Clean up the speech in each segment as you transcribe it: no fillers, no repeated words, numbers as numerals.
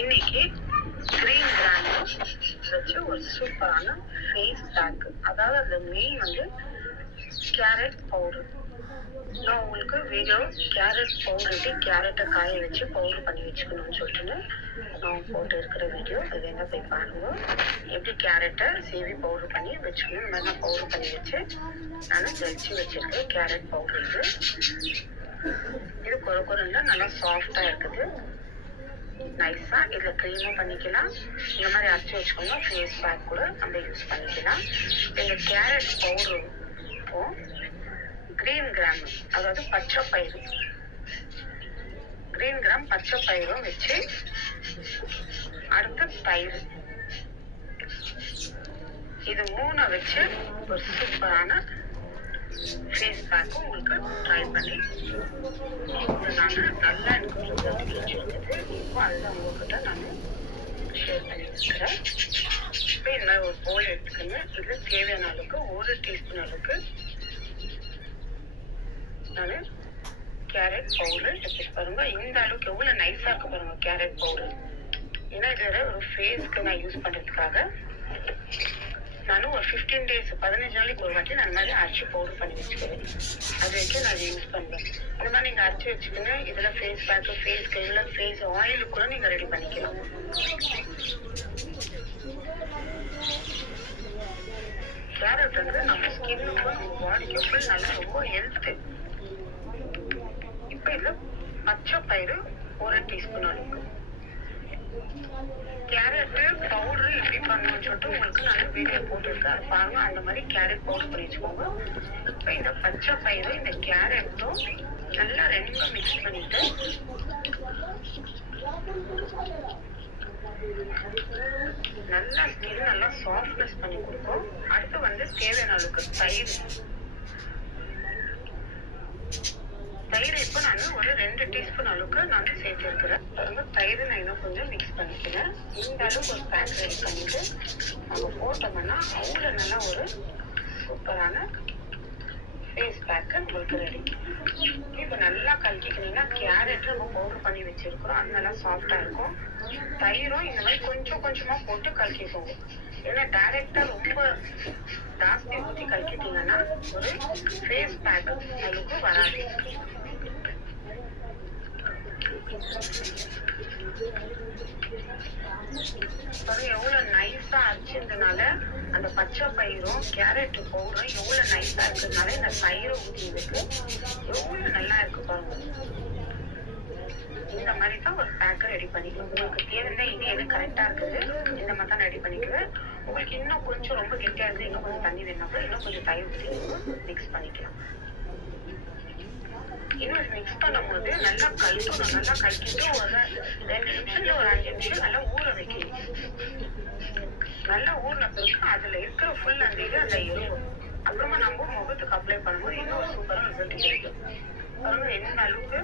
இன்னைக்கு green grand வச்சு ஒரு சூப்பரான ஃபேஸ் பேக், அதாவது அந்த மெயின் வந்து கேரட் பவுடர். நான் உங்களுக்கு வீடியோ கேரட் பவுடர் எப்படி கேரட்டை காய வச்சு பவுடர் பண்ணி வச்சுக்கணும்னு சொல்லிட்டு நான் போட்டு இருக்கிற வீடியோ, அது என்ன போய் பாருங்க. எப்படி கேரட்டை சீவி பவுடர் பண்ணி வச்சுக்கணும். இந்த மாதிரி நான் பவுடர் பண்ணி வச்சு நான் ஜெலிச்சு வச்சிருக்கேன். கேரட் பவுடர் இது குறைந்தா நல்லா சாஃப்டா இருக்குது. நைஸா இதுல க்ரீமும் பண்ணிக்கலாம். இந்த மாதிரி அரைச்சி வச்சுக்கோங்க. ஃபேஸ் பேக் கூட நம்ம யூஸ் பண்ணிக்கலாம். இந்த கேரட் பவுடரும் கிரீன் கிராம், அதாவது பச்சை பயிறு, கிரீன் கிராம் பச்சை பயிரும் வச்சு அடுத்து தயிர், இது மூணை வச்சு ஒரு சூப்பரான ஃபேஸ் பேக்கு உங்களுக்கு ட்ரை பண்ணி நான் நல்லா எனக்கு வச்சுருக்குது. இப்போ அதுதான் உங்ககிட்ட நான் ஷேர் பண்ணி வச்சுக்கிறேன். இப்போ இந்த மாதிரி ஒரு போல் எடுத்துக்கோங்க. இது தேவையான அளவுக்கு 1 டீஸ்பூன் அளவுக்கு நான் கேரட் பவுடர் எடுத்துட்டு பாருங்க. இந்த அளவுக்கு எவ்வளோ நைஸாக இருக்கு பாருங்க கேரட் பவுடர். ஏன்னா இது ஒரு ஃபேஸ்க்கு நான் யூஸ் பண்ணுறதுக்காக நானும் ஒரு 15 days 15 நாளைக்கு ஒரு வாட்டி நான் மாதிரி அரைச்சி பவுடர் பண்ணி வச்சுக்கிறேன். அது வரைக்கும் நான் யூஸ் பண்ணுவேன். அந்த மாதிரி நீங்கள் அரைச்சி வச்சுக்கோங்க. இதில் ஃபேஸ் பேக்கு, ஃபேஸ் க்ரீமில், ஃபேஸ் ஆயிலு கூட நீங்கள் ரெடி பண்ணிக்கலாம். கேரட் வந்து நம்ம ஸ்கின்னுக்கும் நம்ம பாடிக்கு ஃபுல் நல்லா ரொம்ப ஹெல்த்து. இப்போ இதில் பச்சை பயிறு 1 டீஸ்பூன் அளவுக்கு, கேரட்டு பவுடரு எப்படி பண்ணணும்னு சொல்லிட்டு உங்களுக்கு நான் வீடியோ போட்டுருக்கேன். அது பாருங்க. அந்த மாதிரி கேரட் பவுடர் பண்ணி வச்சுக்கோங்க. இப்போ இந்த பச்சை பயிறு இந்த கேரட்டும் நல்லா ரெண்டும் மிக்ஸ் பண்ணிட்டு நல்லா ஸ்கின் நல்லா சாஃப்ட்னஸ் பண்ணி கொடுக்கும். அடுத்து வந்து தேவையான அளவுக்கு தயிர் இப்போ நான் ஒரு 2 டீஸ்பூன் அளவுக்கு நான் சேர்த்துருக்கிறேன். தயிர் நான் இன்னும் கொஞ்சம் மிக்ஸ் பண்ணிக்கிறேன். இந்த அளவுக்கு ஒரு பேக் ரெடி பண்ணிட்டு நம்ம போட்டோம்னா அவ்வளோ நல்லா ஒரு சூப்பரான ஃபேஸ் பேக்கு உங்களுக்கு ரெடி. இப்போ நல்லா கலக்கிக்கிட்டீங்கன்னா கேரட் நம்ம பவுடர் பண்ணி வச்சிருக்கிறோம், அது நல்லா சாஃப்டா இருக்கும். தயிரும் இந்த மாதிரி கொஞ்சம் கொஞ்சமா போட்டு கலக்கிக்கோங்க. ஏன்னா டைரக்டா ரொம்ப ஜாஸ்தி ஊற்றி கலக்கிட்டீங்கன்னா ஒரு ஃபேஸ் பேக் அளவுக்கு வராது. எவ்வளவு நைஸா அரைச்சதுனால அந்த பச்சை பயிரும் கேரட் பவுடரும் எவ்வளவு நைஸா இருக்கிறதுனால இந்த தயிரை ஊற்றிருக்கு எவ்வளவு நல்லா இருக்கு பாருங்க. இந்த மாதிரி தான் ஒரு பேக்கை ரெடி பண்ணிக்கணும். உங்களுக்கு தேவைன்னா இது எது கரெக்டா இருக்குது இந்த மாதிரி தான் ரெடி பண்ணிக்குவேன். உங்களுக்கு இன்னும் கொஞ்சம் ரொம்ப கெட்டியா இருந்து இன்னும் கொஞ்சம் தண்ணி வேணும்னா கூட இன்னும் கொஞ்சம் தயிர் ஊற்றி மிக்ஸ் பண்ணிக்கலாம். இன்னும் மிக்ஸ் பண்ணும்போது நல்லா கலக்கணும். நல்லா கலக்கிட்டு ஒரு 2 நிமிஷம் இல்லை ஒரு 5 நிமிஷம் நல்லா ஊற வைக்கணும். நல்லா ஊறின பிறகு அதுல இருக்கிற ஃபுல் அந்த இது அந்த எறும்பு அப்புறமா நம்ம முகத்துக்கு அப்ளை பண்ணும்போது இன்னும் சூப்பராக ரிசல்ட் கிடைக்கும். பாருங்க எந்த அளவுக்கு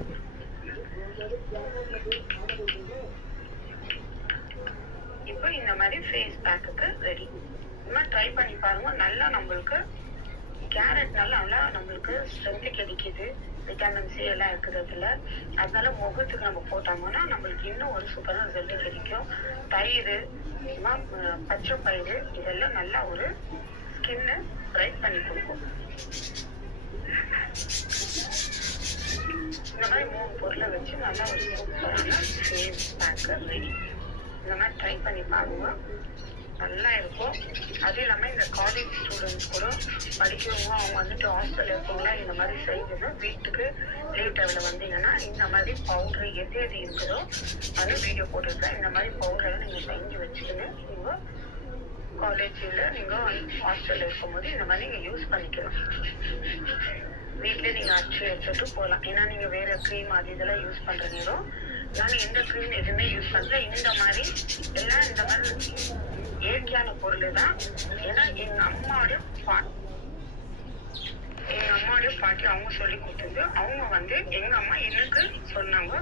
இப்போ இந்த மாதிரி ஃபேஸ் பேக்குக்கு ரெடி. இன்னும் ட்ரை பண்ணி பாருங்க. நல்லா நம்மளுக்கு கேரட் நல்லா நம்மளுக்கு ஸ்ட்ரென்த்து கிடைக்குது. விட்டமின் சி எல்லாம் இருக்குது அதுல. அதனால முகத்துக்கு நம்ம போட்டோம்னா நம்மளுக்கு இன்னும் ஒரு சூப்பரான ரிசல்ட் கிடைக்கும். தயிர், பச்சை பயிறு இதெல்லாம் நல்லா ஒரு ஸ்கின்னை பிரைட் பண்ணி கொடுக்கும். இந்த மாதிரி 3 பொருளை வச்சு நல்லா ஒரு சூப்பரான ஃபேஸ் பேக்கு ரெடி. இந்த மாதிரி ட்ரை பண்ணி பாருங்க, நல்லா இருக்கும். அது இல்லாமல் இந்த காலேஜ் ஸ்டூடெண்ட்ஸ் கூட படிக்கிறவங்க அவங்க வந்துட்டு ஹாஸ்டல் இருக்கவங்களா இந்த மாதிரி செய்யணும். வீட்டுக்கு லீவ் டைமில் வந்தீங்கன்னா இந்த மாதிரி பவுட்ரு எது எது இருக்குதோ அது வீடியோ போட்டுருக்கேன். இந்த மாதிரி பவுடரெல்லாம் நீங்கள் செஞ்சு வச்சுக்கின்னு நீங்கள் காலேஜில் நீங்கள் ஹாஸ்டலில் இருக்கும்போது இந்த மாதிரி நீங்கள் யூஸ் பண்ணிக்கலாம். வீட்டிலே நீங்கள் அரைச்சி எடுத்துட்டு போகலாம். ஏன்னா நீங்கள் வேறு க்ரீம் அது இதெல்லாம் யூஸ் பண்ணுறீங்களோ, நான் எந்த க்ரீம் எதுவுமே யூஸ் பண்ணல. இந்த மாதிரி எல்லாம் இந்த மாதிரி இயற்கையான பொருள் தான். ஏன்னா எங்கள் அம்மாவுடைய பாட்டி அவங்க சொல்லி கொடுத்தது. அவங்க வந்து எங்கள் அம்மா எனக்கு சொன்னாங்க.